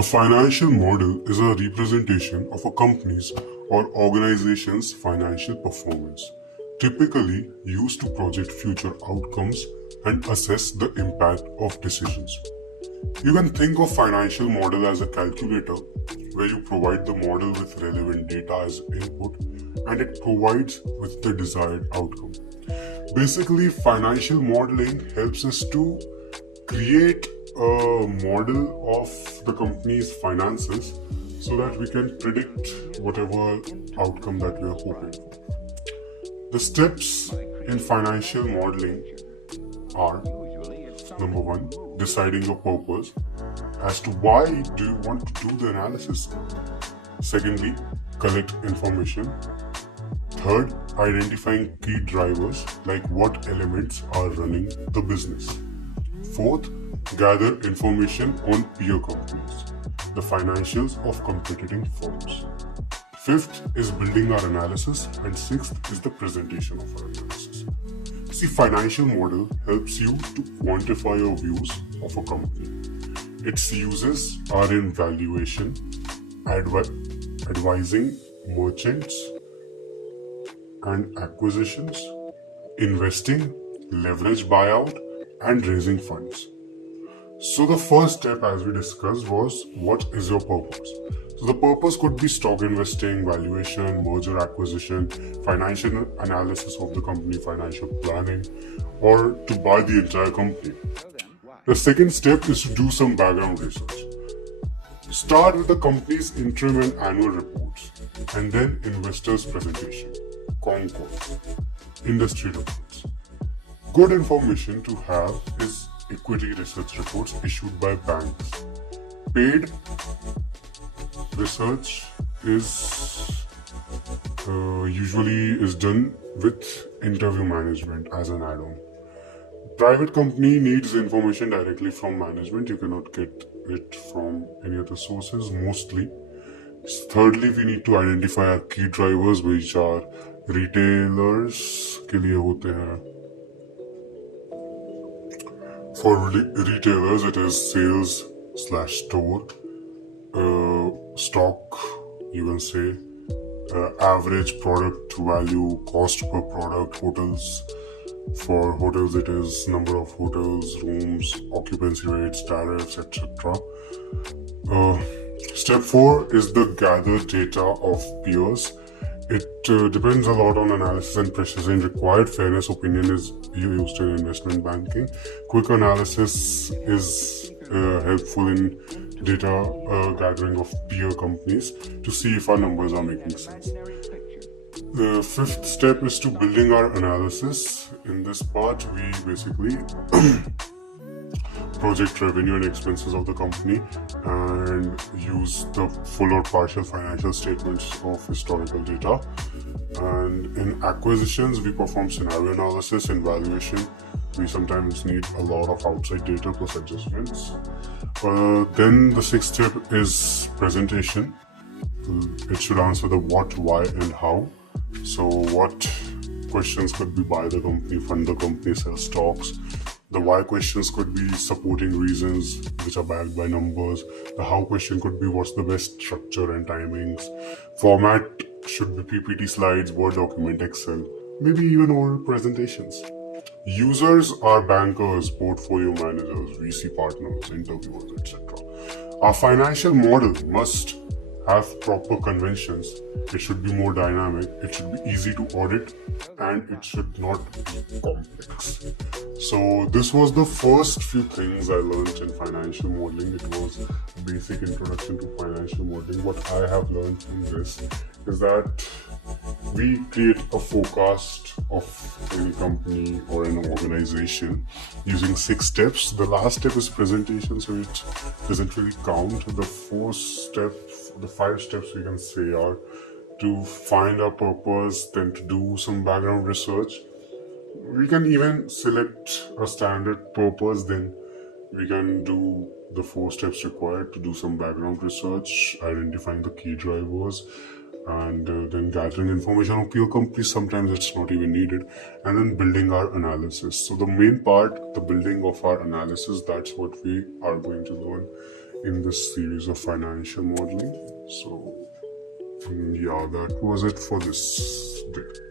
A financial model is a representation of a company's or organization's financial performance, typically used to project future outcomes and assess the impact of decisions. You can think of financial model as a calculator where you provide the model with relevant data as input and it provides with the desired outcome. Basically, financial modeling helps us to create a model of the company's finances so that we can predict whatever outcome that we are hoping for. The steps in financial modeling are: number one, deciding your purpose as to why do you want to do the analysis. Secondly, collect information. Third, identifying key drivers like what elements are running the business. Fourth, gather information on peer companies, the financials of competing firms. Fifth is building our analysis, and sixth is the presentation of our analysis. See, financial model helps you to quantify your views of a company. Its uses are in valuation, advising merchants and acquisitions, investing, leverage buyout, and raising funds. So the first step, as we discussed, was what is your purpose? So the purpose could be stock investing, valuation, merger acquisition, financial analysis of the company, financial planning, or to buy the entire company. The second step is to do some background research. Start with the company's interim and annual reports, and then investors' presentation, concourse, industry reports. Good information to have is equity research reports issued by banks. Paid research is usually done with interview management as an add-on. Private company needs information directly from management. You cannot get it from any other sources mostly. Thirdly, we need to identify our key drivers, which are retailers के लिए होते हैं. For retailers, it is sales / store, stock, you can say, average product value, cost per product, hotels. For hotels, it is number of hotels, rooms, occupancy rates, tariffs, etc. Step 4 is the gather data of peers. It depends a lot on analysis and precision required. Fairness opinion is used in investment banking. Quick analysis is helpful in data gathering of peer companies to see if our numbers are making sense. The fifth step is to building our analysis. In this part, we basically project revenue and expenses of the company and use the full or partial financial statements of historical data. And in acquisitions, we perform scenario analysis. In valuation, we sometimes need a lot of outside data plus adjustments. Then the sixth step is presentation. It should answer the what, why, and how. So what questions could be buy the company, fund the company, sell stocks. The why questions could be supporting reasons which are backed by numbers. The how question could be what's the best structure and timings. Format should be PPT slides, Word document, Excel, maybe even oral presentations. Users are bankers, portfolio managers, VC partners, interviewers, etc. Our financial model must have proper conventions. It should be more dynamic, it should be easy to audit, and it should not be complex. So this was the first few things I learned in financial modeling. It was a basic introduction to financial modeling. What I have learned from this is that we create a forecast of any company or an organization using 6 steps. The last step is presentation, so it doesn't really count. The 5 steps we can say are to find our purpose, then to do some background research. We can even select a standard purpose, then we can do the 4 steps required to do some background research, identifying the key drivers, and then gathering information on peer companies. Sometimes it's not even needed, and then building our analysis. So the main part, the building of our analysis, that's what we are going to learn in this series of financial modeling. So, yeah, that was it for this day.